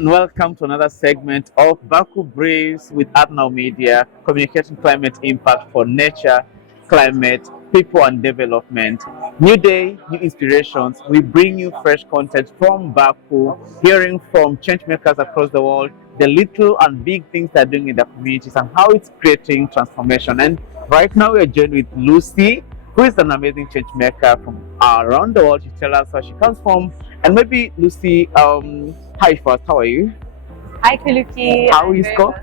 and welcome to another segment of Baku Breeze with Adnal Media, communicating climate impact for nature, climate, people, and development. New day, new inspirations. We bring you fresh content from Baku, hearing from changemakers across the world, the little and big things they're doing in their communities, and how it's creating transformation. And right now, we're joined with Lucy, who is an amazing change maker from around the world. She tell us where she comes from. And maybe Lucy, hi first, how are you? Hi, Kaluki. How is Scott?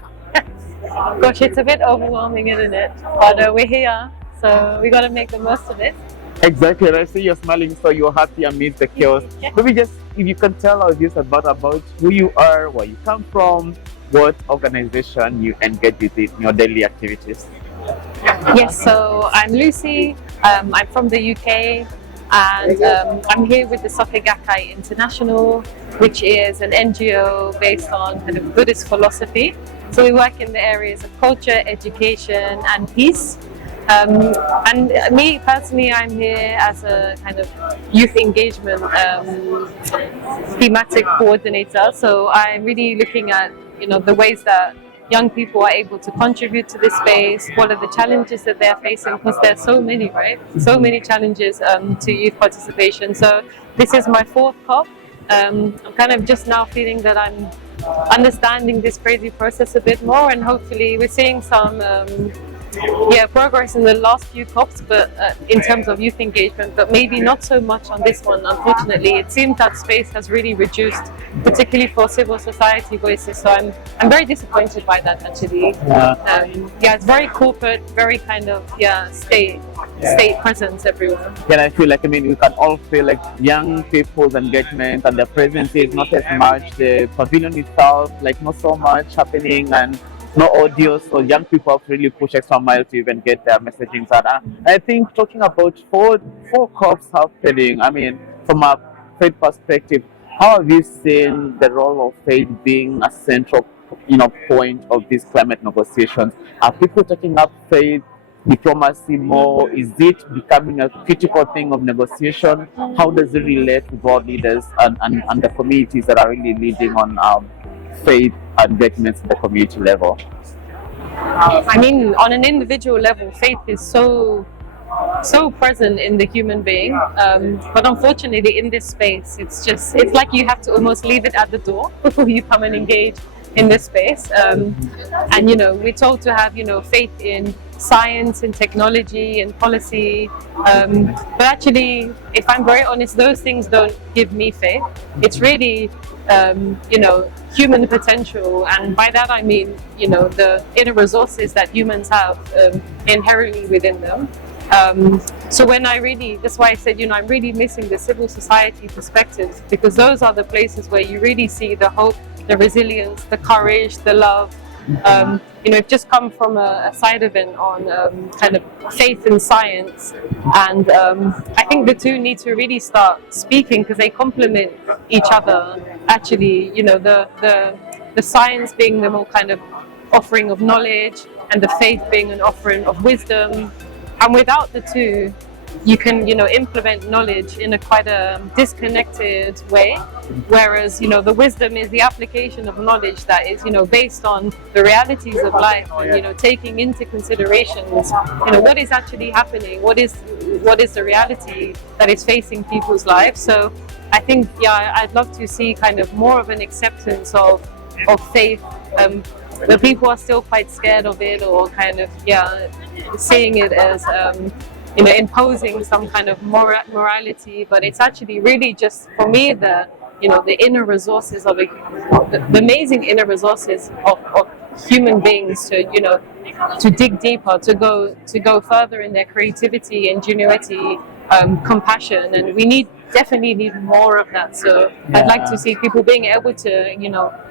Gosh, it's a bit overwhelming, isn't it? But we're here, so we got to make the most of it. Exactly, I see you're smiling, so you're happy amidst the chaos. Yeah. Maybe just if you can tell our viewers about who you are, where you come from, what organization you engage with in your daily activities. Yes, so I'm Lucy. I'm from the UK. And I'm here with the Soke Gakkai International, which is an NGO based on kind of Buddhist philosophy. So we work in the areas of culture, education, and peace. And me personally, I'm here as a kind of youth engagement thematic coordinator. So I'm really looking at the ways that young people are able to contribute to this space, what are the challenges that they're facing, because there's so many, right? So many challenges to youth participation. So this is my fourth COP. I'm kind of just now feeling that I'm understanding this crazy process a bit more, and hopefully we're seeing some progress in the last few COPs, but in terms of youth engagement, but maybe not so much on this one, unfortunately. It seems that space has really reduced, particularly for civil society voices, so I'm very disappointed by that, actually. It's very corporate, very kind of state presence everywhere. Yeah, I feel like, we can all feel like young people's engagement and their presence is not as much. The pavilion itself, like not so much happening, and no audio, so young people have really pushed extra mile to even get their messaging out. I think talking about four COPs happening, from a faith perspective, how have you seen the role of faith being a central point of these climate negotiations? Are people taking up faith diplomacy more? Is it becoming a critical thing of negotiation? How does it relate to world leaders and the communities that are really leading on faith engagements at the community level? On an individual level, faith is so present in the human being, but unfortunately in this space it's like you have to almost leave it at the door before you come and engage in this space. And we're told to have faith in science and technology and policy, but actually, if I'm very honest, those things don't give me faith. It's really human potential, and by that I mean the inner resources that humans have inherently within them. So that's why I said I'm really missing the civil society perspectives, because those are the places where you really see the hope, the resilience, the courage, the love. I've just come from a side event on kind of faith and science, and I think the two need to really start speaking, because they complement each other. Actually, the science being the more kind of offering of knowledge, and the faith being an offering of wisdom. And without the two, you can implement knowledge in a quite a disconnected way, whereas the wisdom is the application of knowledge that is based on the realities of life, and taking into considerations what is actually happening, what is the reality that is facing people's lives. So I think I'd love to see kind of more of an acceptance of faith, but people are still quite scared of it, or kind of seeing it as imposing some kind of morality. But it's actually really just, for me, the inner resources of the amazing inner resources of human beings to dig deeper, to go further in their creativity, ingenuity, compassion, and we definitely need more of that. So I'd like to see people being able to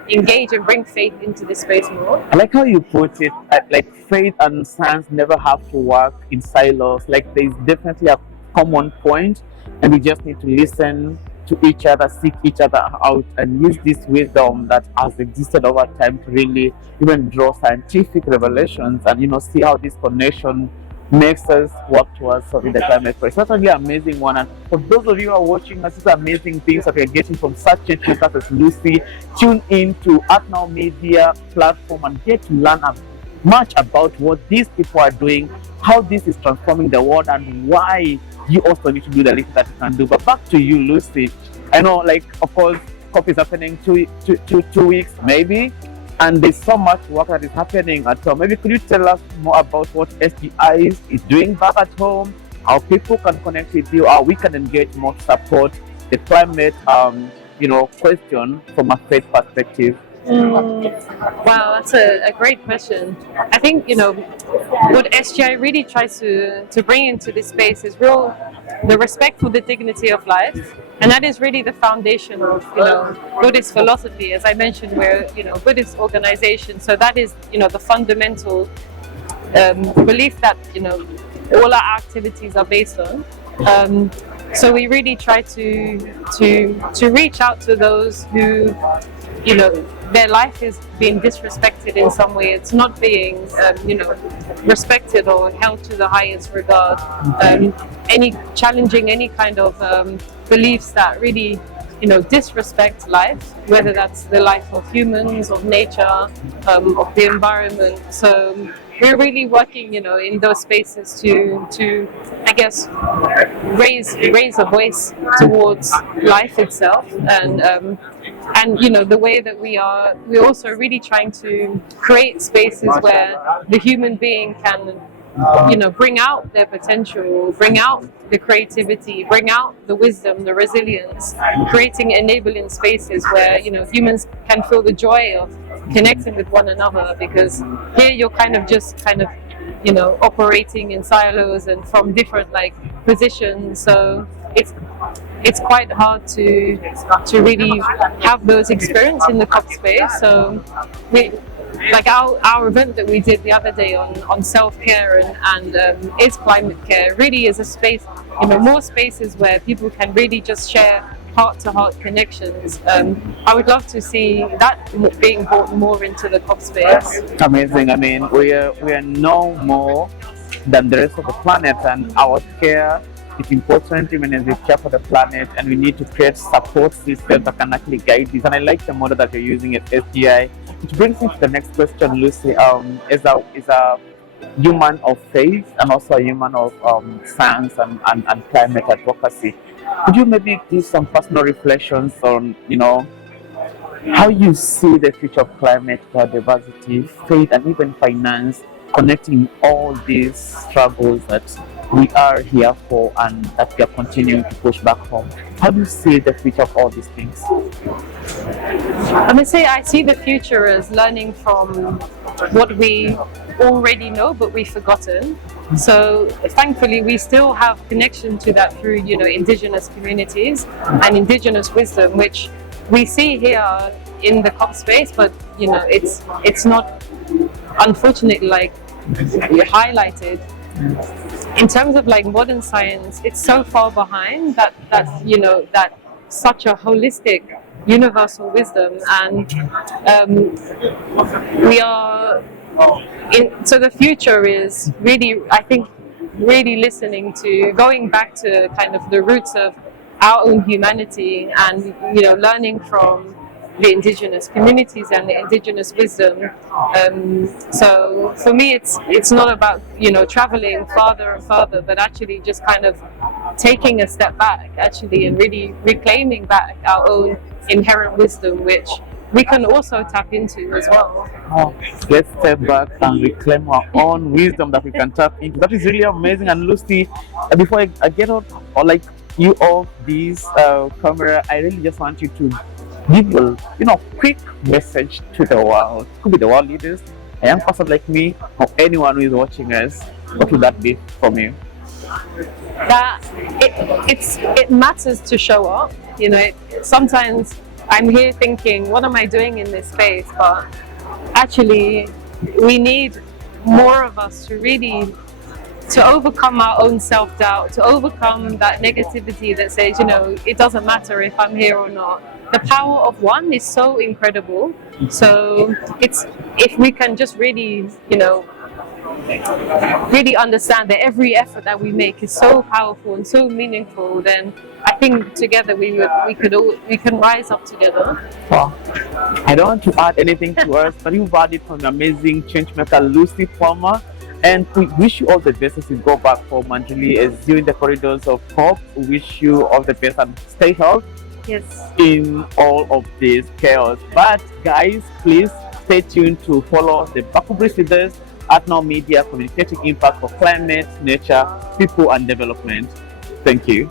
engage and bring faith into this space more. I like how you put it, like faith and science never have to work in silos. Like there's definitely a common point, and we just need to listen to each other, seek each other out, and use this wisdom that has existed over time to really even draw scientific revelations and see how this connection makes us work towards solving the climate crisis. That's really amazing one. And for those of you who are watching us, these are amazing things that we're getting from such changemakers as Lucy. Tune in to Art Now Media platform and get to learn much about what these people are doing, how this is transforming the world, and why you also need to do the little that you can do. But back to you, Lucy. I know, like, of course, COP is happening 2 weeks, maybe, and there's so much work that is happening at home. Maybe could you tell us more about what SGI is doing back at home, how people can connect with you, how we can engage more to support the climate, question from a faith perspective? Wow, that's a great question. I think, what SGI really tries to bring into this space is the respect for the dignity of life. And that is really the foundation of, Buddhist philosophy. As I mentioned, we're, Buddhist organization. So that is, the fundamental belief that, all our activities are based on. So we really try to reach out to those who, their life is being disrespected in some way. It's not being, respected or held to the highest regard. Challenging any kind of beliefs that really, disrespect life, whether that's the life of humans, of nature, of the environment. So we're really working, in those spaces to I guess raise a voice towards life itself, and the way that we're also really trying to create spaces where the human being can bring out their potential, bring out the creativity, bring out the wisdom, the resilience, creating enabling spaces where, humans can feel the joy of connecting with one another, because here you're kind of operating in silos and from different positions. So it's quite hard to really have those experiences in the COP space. So our event that we did the other day on self-care and is climate care really is a space, more spaces where people can really just share heart-to-heart connections. I would love to see that being brought more into the COP space. Amazing. I mean, we are no more than the rest of the planet, and our care is important even as we care for the planet, and we need to create support systems that can actually guide this. And I like the model that you're using at SGI. Which brings me to the next question, Lucy. Is a human of faith and also a human of science and climate advocacy. Could you maybe give some personal reflections on, how you see the future of climate, biodiversity, faith, and even finance, connecting all these struggles that we are here for and that we are continuing to push back home? How do you see the future of all these things? I must say, I see the future as learning from what we already know but we've forgotten. So thankfully we still have connection to that through indigenous communities and indigenous wisdom, which we see here in the COP space, but it's not unfortunately highlighted. In terms of modern science, it's so far behind that such a holistic universal wisdom, and we are so the future is really, I think, really listening to, going back to kind of the roots of our own humanity, and learning from the indigenous communities and the indigenous wisdom. So for me, it's not about traveling farther and farther, but actually just kind of taking a step back, actually, and really reclaiming back our own inherent wisdom, which we can also tap into as well. Oh, let's step back and reclaim our own wisdom that we can tap into. That is really amazing. And Lucy, before I get out or you off this camera, I really just want you to give a quick message to the world. Could be the world leaders, a young person like me, or anyone who is watching us. What would that be from you? That it matters to show up. Sometimes I'm here thinking, what am I doing in this space? But actually, we need more of us to really overcome our own self-doubt, to overcome that negativity that says, it doesn't matter if I'm here or not. The power of one is so incredible. So if we can just really, really understand that every effort that we make is so powerful and so meaningful, then I think together we can rise up together. Well, I don't want to add anything to us, but you've added from the amazing changemaker Lucy Palmer. And we wish you all the best as you go back home and really as you're in the corridors of hope. We wish you all the best and stay healthy Yes. in all of this chaos. But guys, please stay tuned to follow the Bakubris leaders at Now Media, communicating impact for climate, nature, people, and development. Thank you.